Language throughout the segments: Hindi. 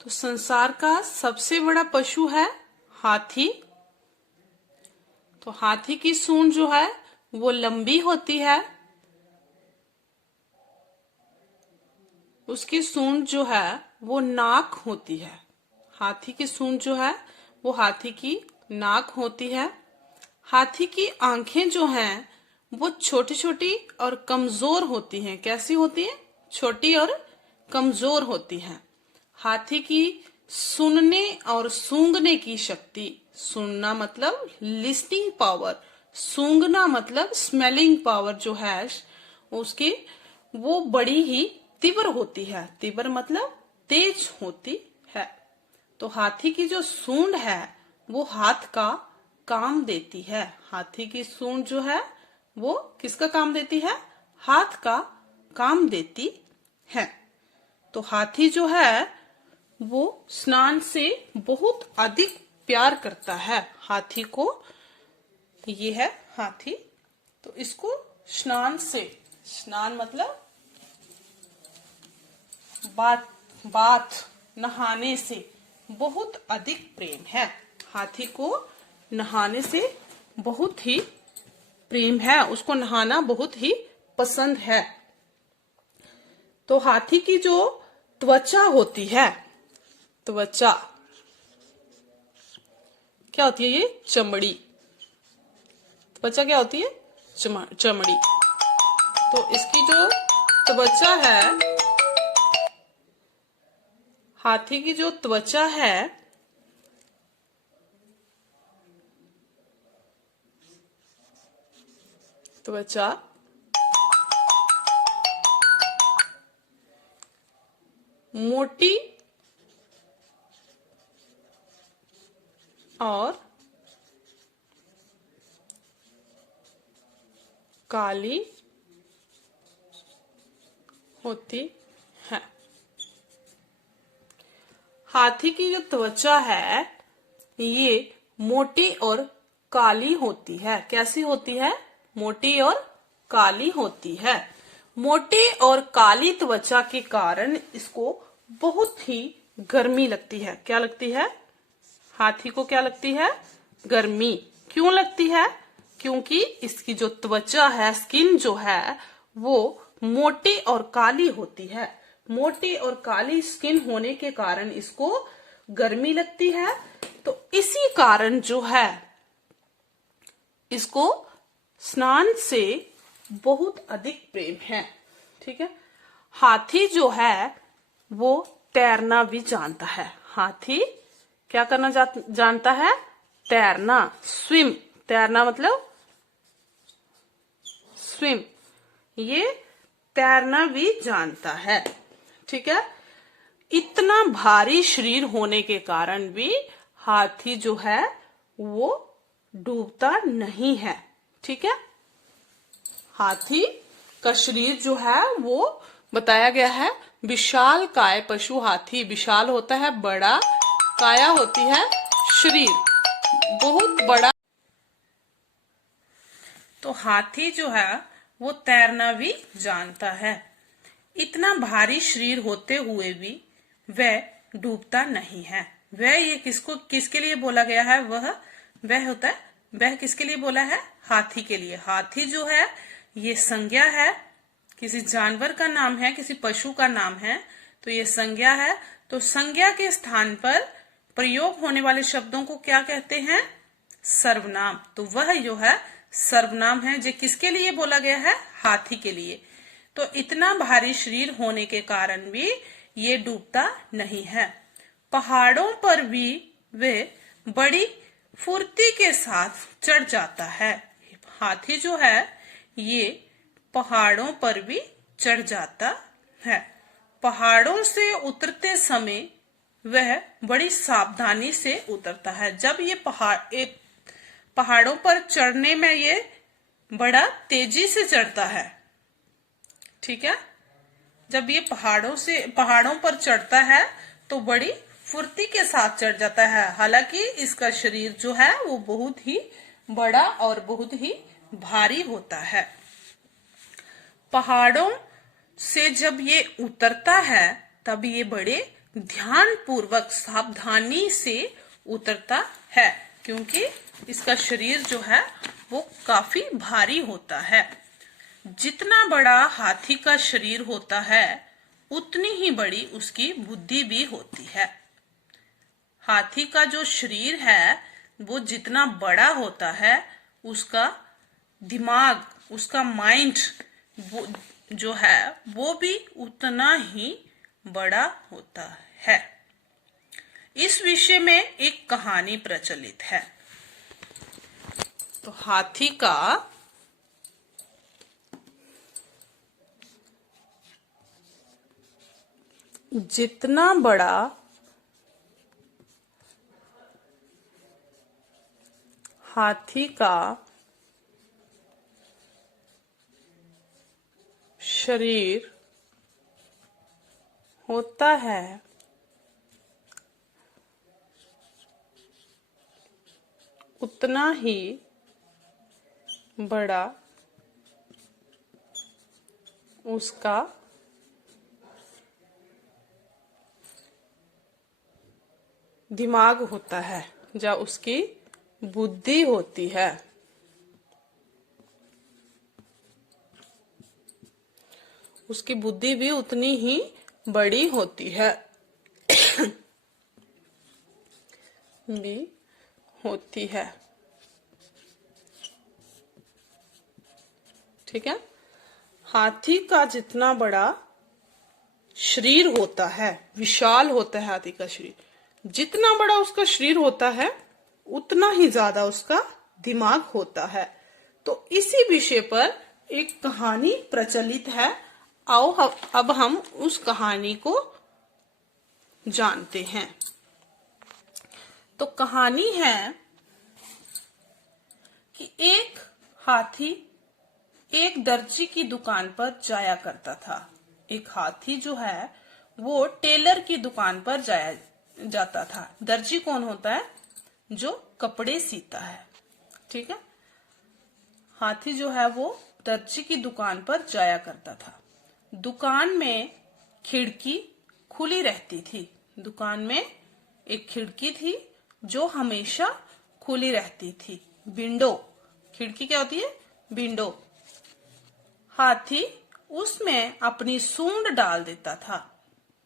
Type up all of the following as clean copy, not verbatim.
तो संसार का सबसे बड़ा पशु है हाथी। तो हाथी की सूंड जो है वो लंबी होती है। उसकी सूंड जो है वो नाक होती है। हाथी की सूंड जो है वो हाथी की नाक होती है। हाथी की आंखें जो हैं वो छोटी छोटी और कमजोर होती हैं। कैसी होती हैं? छोटी और कमजोर होती हैं। हाथी की सुनने और सूंघने की शक्ति, सुनना मतलब लिस्निंग पावर, सूंघना मतलब स्मेलिंग पावर जो है उसकी, वो बड़ी ही तीव्र होती है। तीव्र मतलब तेज होती है। तो हाथी की जो सूंड है वो हाथ का काम देती है। हाथी की सूंड जो है वो किसका काम देती है? हाथ का काम देती है। तो हाथी जो है वो स्नान से बहुत अधिक प्यार करता है। हाथी को, ये है हाथी, तो इसको स्नान से, स्नान मतलब बाथ नहाने से बहुत अधिक प्रेम है। हाथी को नहाने से बहुत ही प्रेम है, उसको नहाना बहुत ही पसंद है। तो हाथी की जो त्वचा होती है, त्वचा क्या होती है? ये चमड़ी। त्वचा क्या होती है? चमड़ी। तो इसकी जो त्वचा है, हाथी की जो त्वचा है त्वचा मोटी और काली होती है। हाथी की जो त्वचा है ये मोटी और काली होती है। कैसी होती है? मोटी और काली होती है। मोटी और काली त्वचा के कारण इसको बहुत ही गर्मी लगती है। क्या लगती है? हाथी को क्या लगती है? गर्मी। क्यों लगती है? क्योंकि इसकी जो त्वचा है, स्किन जो है, वो मोटी और काली होती है। मोटी और काली स्किन होने के कारण इसको गर्मी लगती है। तो इसी कारण जो है इसको स्नान से बहुत अधिक प्रेम है। ठीक है। हाथी जो है वो तैरना भी जानता है। हाथी क्या करना जानता है? तैरना, स्विम। तैरना मतलब स्विम, ये तैरना भी जानता है। ठीक है। इतना भारी शरीर होने के कारण भी हाथी जो है वो डूबता नहीं है। ठीक है। हाथी का शरीर जो है वो बताया गया है विशाल काय पशु। हाथी विशाल होता है, बड़ा, काया होती है शरीर, बहुत बड़ा। तो हाथी जो है वो तैरना भी जानता है। इतना भारी शरीर होते हुए भी वह डूबता नहीं है। वह, ये किसके लिए बोला गया है? वह होता है, वह किसके लिए बोला है? हाथी के लिए। हाथी जो है ये संज्ञा है, किसी जानवर का नाम है, किसी पशु का नाम है, तो ये संज्ञा है। तो संज्ञा के स्थान पर प्रयोग होने वाले शब्दों को क्या कहते हैं? सर्वनाम। तो वह जो है सर्वनाम है, जो किसके लिए बोला गया है? हाथी के लिए। तो इतना भारी शरीर होने के कारण भी ये डूबता नहीं है। पहाड़ों पर भी वे बड़ी फुर्ती के साथ चढ़ जाता है। हाथी जो है ये पहाड़ों पर भी चढ़ जाता है। पहाड़ों से उतरते समय वह बड़ी सावधानी से उतरता है। जब ये पहाड़ों पर चढ़ने में ये बड़ा तेजी से चढ़ता है। ठीक है। जब ये पहाड़ों पर चढ़ता है तो बड़ी फुर्ती के साथ चढ़ जाता है। हालांकि इसका शरीर जो है वो बहुत ही बड़ा और बहुत ही भारी होता है। पहाड़ों से जब ये उतरता है तब ये बड़े ध्यान पूर्वक सावधानी से उतरता है, क्योंकि इसका शरीर जो है वो काफी भारी होता है। जितना बड़ा हाथी का शरीर होता है उतनी ही बड़ी उसकी बुद्धि भी होती है। हाथी का जो शरीर है वो जितना बड़ा होता है उसका दिमाग, उसका माइंड वो जो है वो भी उतना ही बड़ा होता है। इस विषय में एक कहानी प्रचलित है। तो हाथी का जितना बड़ा हाथी का शरीर होता है उतना ही बड़ा उसका दिमाग होता है, या उसकी बुद्धि होती है। उसकी बुद्धि भी उतनी ही बड़ी होती है भी होती है। ठीक है। हाथी का जितना बड़ा शरीर होता है, विशाल होता है हाथी का शरीर, जितना बड़ा उसका शरीर होता है उतना ही ज्यादा उसका दिमाग होता है। तो इसी विषय पर एक कहानी प्रचलित है। आओ अब हम उस कहानी को जानते हैं। तो कहानी है कि एक हाथी एक दर्जी की दुकान पर जाया करता था। एक हाथी जो है वो टेलर की दुकान पर जाता था। दर्जी कौन होता है? जो कपड़े सीता है। ठीक है। हाथी जो है वो दर्जी की दुकान पर जाया करता था। दुकान में खिड़की खुली रहती थी। दुकान में एक खिड़की थी जो हमेशा खुली रहती थी। विंडो, खिड़की क्या होती है? विंडो। हाथी उसमें अपनी सूंड डाल देता था।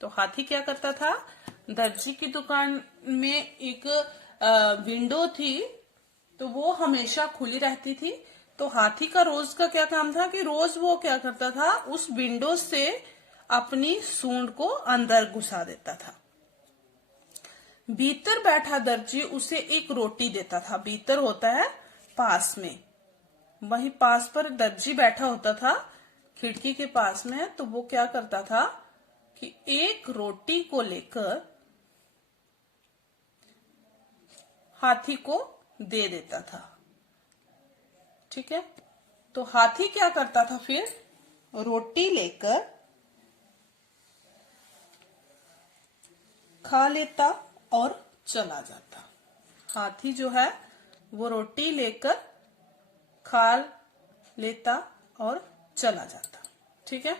तो हाथी क्या करता था? दर्जी की दुकान में एक विंडो थी, तो वो हमेशा खुली रहती थी। तो हाथी का रोज का क्या काम था कि रोज वो क्या करता था, उस विंडो से अपनी सूंड को अंदर घुसा देता था। भीतर बैठा दर्जी उसे एक रोटी देता था। भीतर होता है पास में, वहीं पास पर दर्जी बैठा होता था खिड़की के पास में। तो वो क्या करता था कि एक रोटी को लेकर हाथी को दे देता था। ठीक है। तो हाथी क्या करता था फिर? रोटी लेकर खा लेता और चला जाता। हाथी जो है वो रोटी लेकर खा लेता और चला जाता। ठीक है।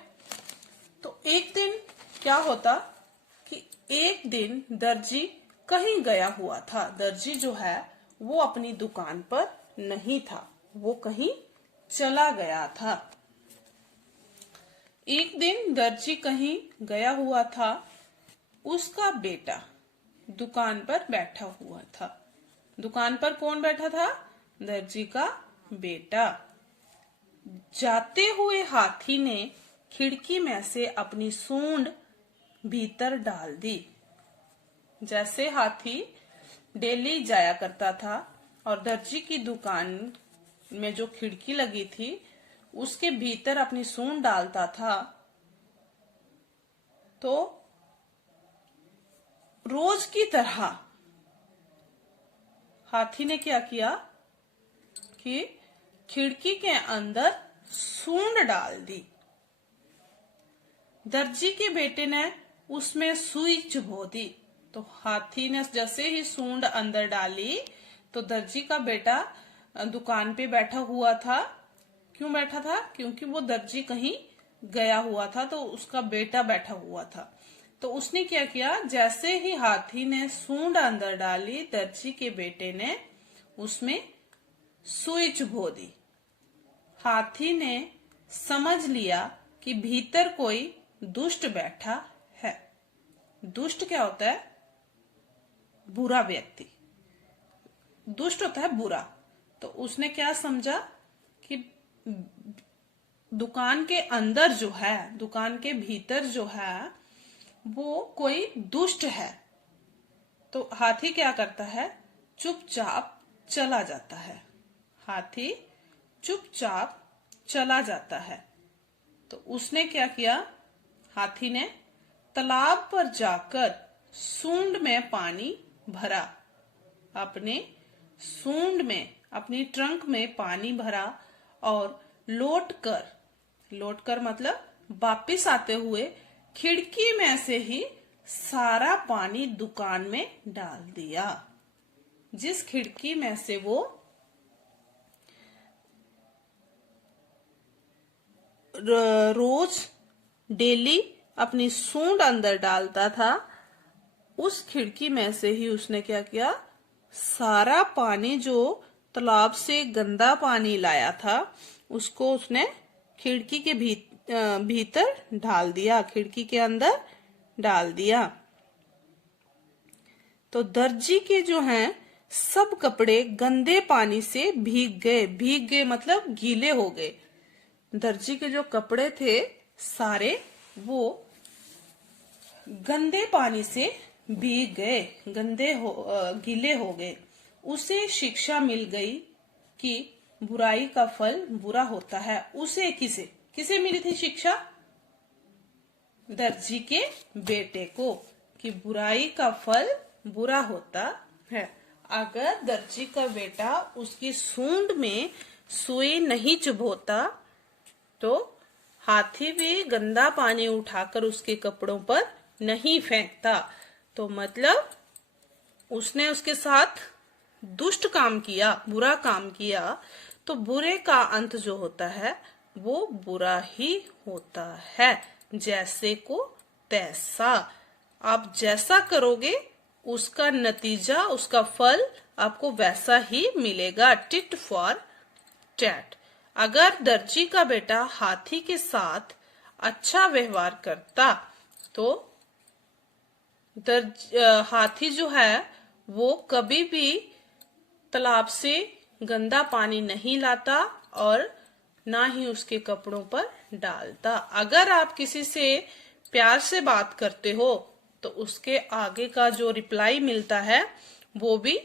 तो एक दिन क्या होता कि एक दिन दर्जी कहीं गया हुआ था। दर्जी जो है वो अपनी दुकान पर नहीं था, वो कहीं चला गया था। एक दिन दर्जी कहीं गया हुआ था। उसका बेटा दुकान पर बैठा हुआ था। दुकान पर कौन बैठा था? दर्जी का बेटा। जाते हुए हाथी ने खिड़की में से अपनी सूंड भीतर डाल दी। जैसे हाथी डेली जाया करता था और दर्जी की दुकान में जो खिड़की लगी थी उसके भीतर अपनी सूंड डालता था, तो रोज की तरह हाथी ने क्या किया कि खिड़की के अंदर सूंड डाल दी। दर्जी के बेटे ने उसमें सुई चुभो दी। तो हाथी ने जैसे ही सूंड अंदर डाली तो दर्जी का बेटा दुकान पे बैठा हुआ था। क्यों बैठा था? क्योंकि वो दर्जी कहीं गया हुआ था, तो उसका बेटा बैठा हुआ था। तो उसने क्या किया, जैसे ही हाथी ने सूंड अंदर डाली, दर्जी के बेटे ने उसमें सुई चुभो दी। हाथी ने समझ लिया कि भीतर कोई दुष्ट बैठा है। दुष्ट क्या होता है? बुरा व्यक्ति। दुष्ट होता है बुरा। तो उसने क्या समझा कि दुकान के अंदर जो है, दुकान के भीतर जो है, वो कोई दुष्ट है। तो हाथी क्या करता है? चुपचाप चला जाता है। हाथी चुपचाप चला जाता है। तो उसने क्या किया? हाथी ने तालाब पर जाकर सूंड में पानी भरा। अपने सूंड में, अपनी ट्रंक में पानी भरा और लौटकर मतलब वापिस आते हुए खिड़की में से ही सारा पानी दुकान में डाल दिया। जिस खिड़की में से वो रोज डेली अपनी सूंड अंदर डालता था, उस खिड़की में से ही उसने क्या किया? सारा पानी जो तालाब से गंदा पानी लाया था, उसको उसने खिड़की के भीतर डाल दिया, खिड़की के अंदर डाल दिया। तो दर्जी के जो हैं सब कपड़े गंदे पानी से भीग गए। भीग गए मतलब गीले हो गए। दर्जी के जो कपड़े थे सारे वो गंदे पानी से भीग गए, गीले हो गए। उसे शिक्षा मिल गई कि बुराई का फल बुरा होता है। उसे किसे मिली थी शिक्षा? दर्जी के बेटे को, कि बुराई का फल बुरा होता है। अगर दर्जी का बेटा उसकी सूंड में सुई नहीं चुभोता तो हाथी भी गंदा पानी उठाकर उसके कपड़ों पर नहीं फेंकता। तो मतलब उसने उसके साथ दुष्ट काम किया, बुरा काम किया, तो बुरे का अंत जो होता है वो बुरा ही होता है। जैसे को तैसा। आप जैसा करोगे उसका नतीजा, उसका फल आपको वैसा ही मिलेगा। Tit for tat. अगर दर्जी का बेटा हाथी के साथ अच्छा व्यवहार करता तो हाथी जो है वो कभी भी तालाब से गंदा पानी नहीं लाता और ना ही उसके कपड़ों पर डालता। अगर आप किसी से प्यार से बात करते हो तो उसके आगे का जो रिप्लाई मिलता है वो भी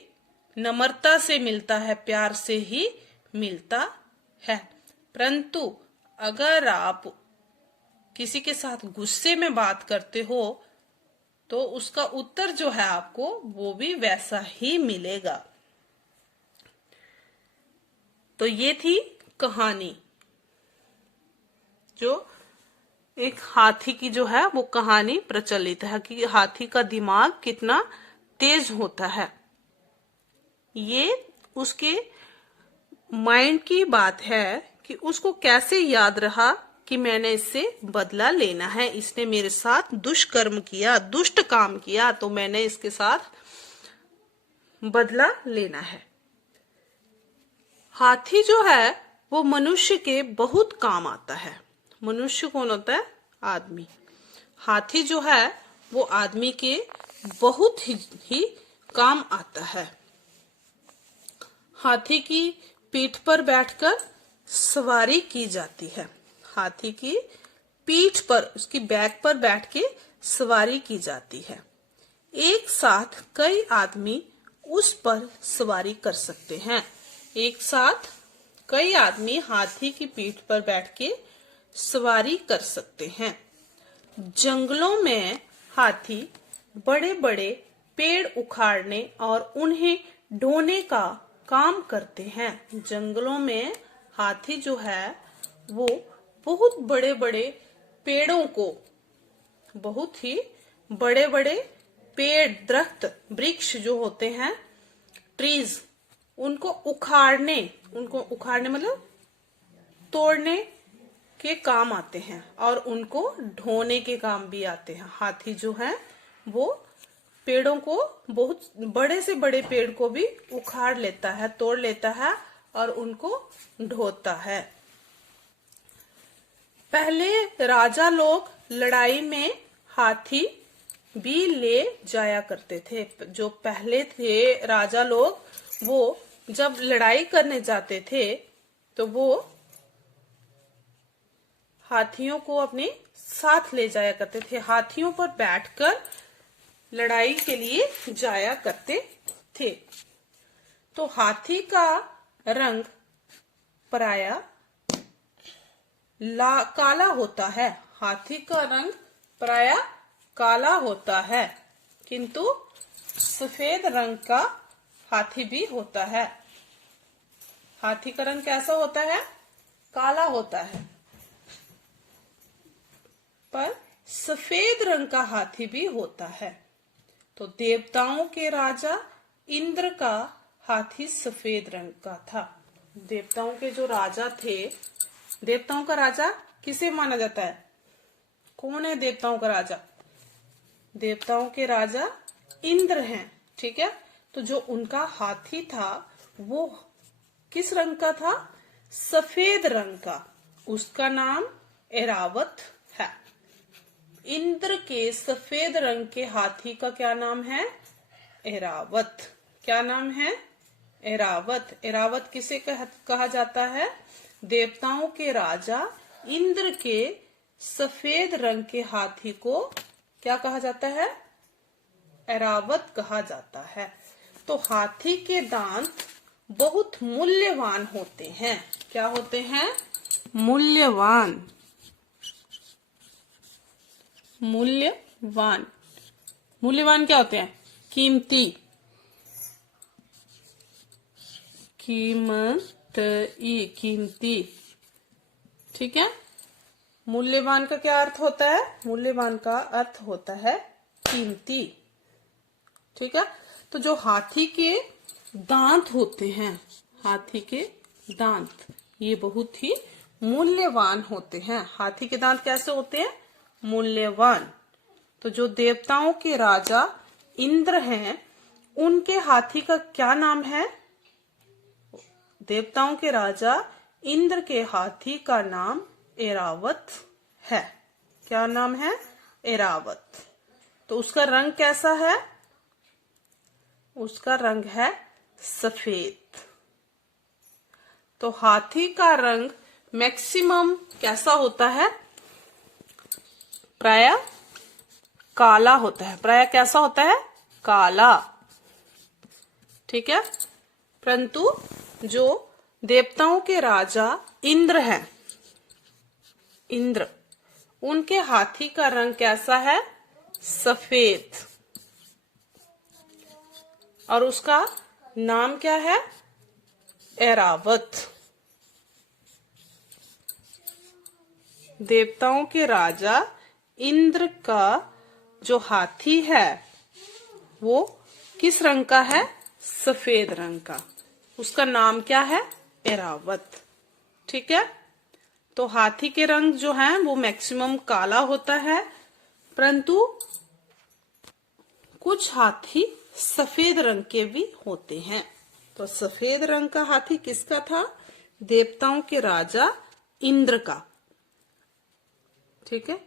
नम्रता से मिलता है, प्यार से ही मिलता है। परंतु अगर आप किसी के साथ गुस्से में बात करते हो तो उसका उत्तर जो है आपको वो भी वैसा ही मिलेगा। तो ये थी कहानी, जो एक हाथी की जो है वो कहानी प्रचलित है कि हाथी का दिमाग कितना तेज होता है। ये उसके माइंड की बात है कि उसको कैसे याद रहा कि मैंने इससे बदला लेना है, इसने मेरे साथ दुष्कर्म किया, दुष्ट काम किया, तो मैंने इसके साथ बदला लेना है। हाथी जो है वो मनुष्य के बहुत काम आता है। मनुष्य कौन होता है? आदमी। हाथी जो है वो आदमी के बहुत ही काम आता है। हाथी की पीठ पर बैठकर सवारी की जाती है। हाथी की पीठ पर, उसकी बैक पर बैठ के सवारी की जाती है। एक साथ कई आदमी उस पर सवारी कर सकते हैं। एक साथ कई आदमी हाथी की पीठ पर बैठ के सवारी कर सकते हैं। जंगलों में हाथी बड़े बड़े पेड़ उखाड़ने और उन्हें ढोने का काम करते हैं। जंगलों में हाथी जो है वो बहुत बड़े बड़े पेड़ों को, बहुत ही बड़े बड़े पेड़, दरख्त, वृक्ष जो होते हैं, ट्रीज, उनको उखाड़ने मतलब तोड़ने के काम आते हैं और उनको ढोने के काम भी आते हैं। हाथी जो है वो पेड़ों को, बहुत बड़े से बड़े पेड़ को भी उखाड़ लेता है, तोड़ लेता है और उनको ढोता है। पहले राजा लोग लड़ाई में हाथी भी ले जाया करते थे। जो पहले थे राजा लोग, वो जब लड़ाई करने जाते थे तो वो हाथियों को अपने साथ ले जाया करते थे। हाथियों पर बैठकर लड़ाई के लिए जाया करते थे। तो हाथी का रंग प्रायः काला होता है। हाथी का रंग प्रायः काला होता है, किंतु सफेद रंग का हाथी भी होता है। हाथी का रंग कैसा होता है? काला होता है, पर सफेद रंग का हाथी भी होता है। तो देवताओं के राजा इंद्र का हाथी सफेद रंग का था। देवताओं के जो राजा थे, देवताओं का राजा किसे माना जाता है? कौन है देवताओं का राजा? देवताओं के राजा इंद्र हैं, ठीक है। तो जो उनका हाथी था वो किस रंग का था? सफेद रंग का। उसका नाम ऐरावत है। इंद्र के सफेद रंग के हाथी का क्या नाम है? ऐरावत। क्या नाम है? ऐरावत। ऐरावत किसे कहा जाता है? देवताओं के राजा इंद्र के सफेद रंग के हाथी को क्या कहा जाता है? ऐरावत कहा जाता है। तो हाथी के दांत बहुत मूल्यवान होते हैं। क्या होते हैं? मूल्यवान। मूल्यवान। मूल्यवान क्या होते हैं? कीमती। कीमती, ठीक है। मूल्यवान का क्या अर्थ होता है? मूल्यवान का अर्थ होता है कीमती, ठीक है। तो जो हाथी के दांत होते हैं, हाथी के दांत ये बहुत ही मूल्यवान होते हैं। हाथी के दांत कैसे होते हैं? मूल्यवान। तो जो देवताओं के राजा इंद्र हैं, उनके हाथी का क्या नाम है? देवताओं के राजा इंद्र के हाथी का नाम ऐरावत है। क्या नाम है? ऐरावत। तो उसका रंग कैसा है? उसका रंग है सफेद। तो हाथी का रंग मैक्सिमम कैसा होता है? प्रायः काला होता है। प्रायः कैसा होता है? काला, ठीक है। परंतु जो देवताओं के राजा इंद्र हैं, इंद्र, उनके हाथी का रंग कैसा है? सफेद। और उसका नाम क्या है? ऐरावत। देवताओं के राजा इंद्र का जो हाथी है वो किस रंग का है? सफेद रंग का। उसका नाम क्या है? ऐरावत, ठीक है। तो हाथी के रंग जो है वो मैक्सिमम काला होता है, परंतु कुछ हाथी सफेद रंग के भी होते हैं। तो सफेद रंग का हाथी किसका था? देवताओं के राजा इंद्र का, ठीक है।